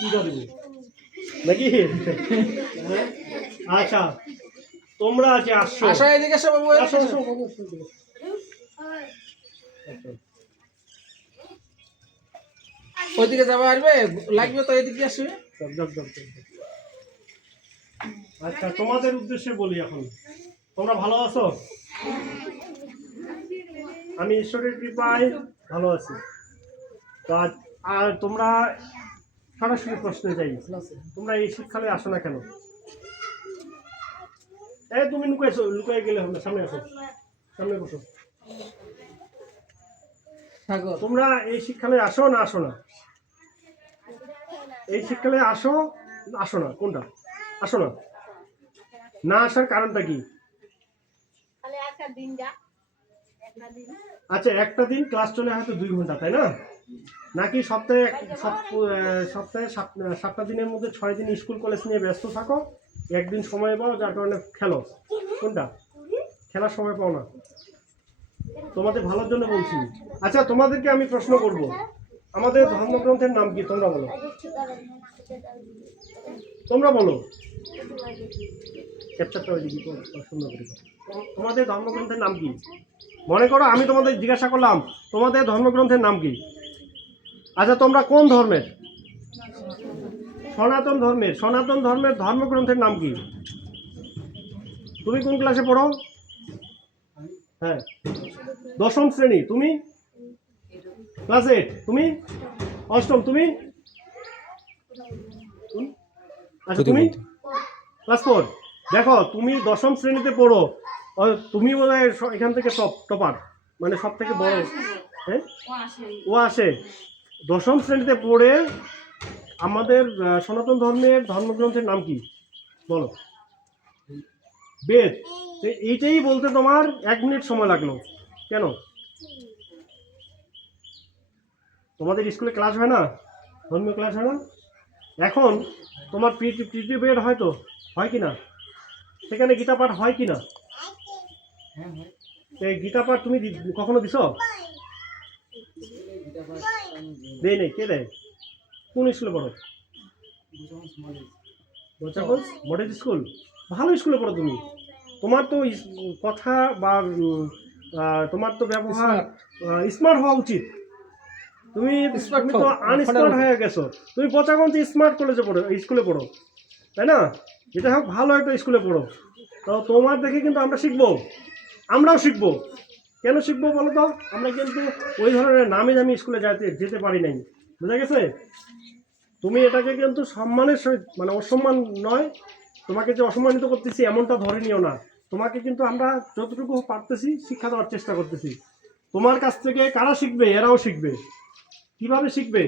পূজা দেবো নাকি? আচ্ছা তোমরা যে আসছো, আসো এদিকে এসো বাবু, আসো আসো বাবু, আসো এদিকে। ওইদিকে যাবো, আসবে লাগবে তো এদিকে আসবে। যাক, যাক, যাক, যাক, যাক। আচ্ছা তোমাদের উদ্দেশ্যে বলি এখন, তোমরা ভালো আছো? আমি ঈশ্বরের কৃপায় ভালো আছি। তো আর তোমরা সরাসরি প্রশ্নে যাই, তোমরা এই শীতকালে আসো না কেন? এই তুমি লুকাইছো, লুকাই গেলে হবে না, সামনে আসো, সামনে বসো। সাগর, তোমরা এই শীতকালে আসো না আসো না? এই শীতকালে আসো আসো না, কোনটা? আসো না, না আসার কারণটা কি? আচ্ছা একটা দিন ক্লাস চলে হয়তো 2 ঘন্টা, তাই না? নাকি সপ্তাহে সপ্তাহে 7টা দিনের মধ্যে 6 দিন স্কুল কলেজ নিয়ে ব্যস্ত থাকো, একদিন সময় পাও যার কারণে খেলো? কোনটা? খেলার সময় পাও না? তোমাদের ভালোর জন্য বলছি। আচ্ছা তোমাদেরকে আমি প্রশ্ন করব, আমাদের ধর্মগ্রন্থের নাম কি? তোমরা বলো, তোমরা বলো। ক্যাপচারটা ওইদিকে সুন্দর করে। তোমাদের ধর্মগ্রন্থের নাম কি? মনে করো আমি তোমাদের জিজ্ঞাসা করলাম তোমাদের ধর্মগ্রন্থের নাম কি? আচ্ছা তোমরা কোন ধর্মের? সনাতন ধর্মের। সনাতন ধর্মের ধর্মগ্রন্থের নাম কি? তুমি কোন ক্লাসে পড়ো? হ্যাঁ 10ম শ্রেণী। তুমি? ক্লাস 8। তুমি? 8ম। তুমি? আচ্ছা তুমি? ক্লাস 4। দেখো তুমি 10ম শ্রেণীতে পড়ো, তুমি বোধহয় এখান থেকে টপার, মানে সব থেকে বড়। হ্যাঁ ও আসে 10ম শ্রেণীতে পড়ে। আমাদের সনাতন ধর্মের ধর্মগ্রন্থের নাম কি বলো? বেদ। এইটাই বলতে তোমার 1 মিনিট সময় লাগলো কেন? তোমাদের স্কুলে ক্লাস হয় না? ধর্মীয় ক্লাস হয় না? এখন তোমার পিটি বেড হয়তো হয় কি না? সেখানে গীতা পাঠ হয় কি না? এই গীতা পাঠ তুমি কখনো দিছো? দেয় নেই। কে দেয়? কোন স্কুলে পড়ো? Model school. ভালো স্কুলে পড়ো তুমি। তোমার তো কথা বা তোমার তো ব্যবহার স্মার্ট হওয়া উচিত। তুমি তো আনস্মার্ট হয়ে গেছো। তুমি পচাগঞ্জ স্মার্ট কলেজে পড়ো, স্কুলে পড়ো, তাই না? এটা হোক ভালো একটা স্কুলে পড়ো। তো তোমার দেখে কিন্তু আমরা শিখবো, আমরাও শিখবো। কেন শিখবো বলো তো? আমরা কিন্তু ওই ধরনের নামে দামি স্কুলে যেতে পারি নাই, বুঝা গেছে? তুমি এটাকে কিন্তু সম্মানের সহিত, মানে অসম্মান নয়, তোমাকে যে অসম্মানিত করতেছি এমনটা ধরে নিও না। তোমাকে কিন্তু আমরা যতটুকু পারতেছি শিক্ষা দেওয়ার চেষ্টা করতেছি। তোমার কাছ থেকে কারা শিখবে? এরাও শিখবে। কিভাবে শিখবে?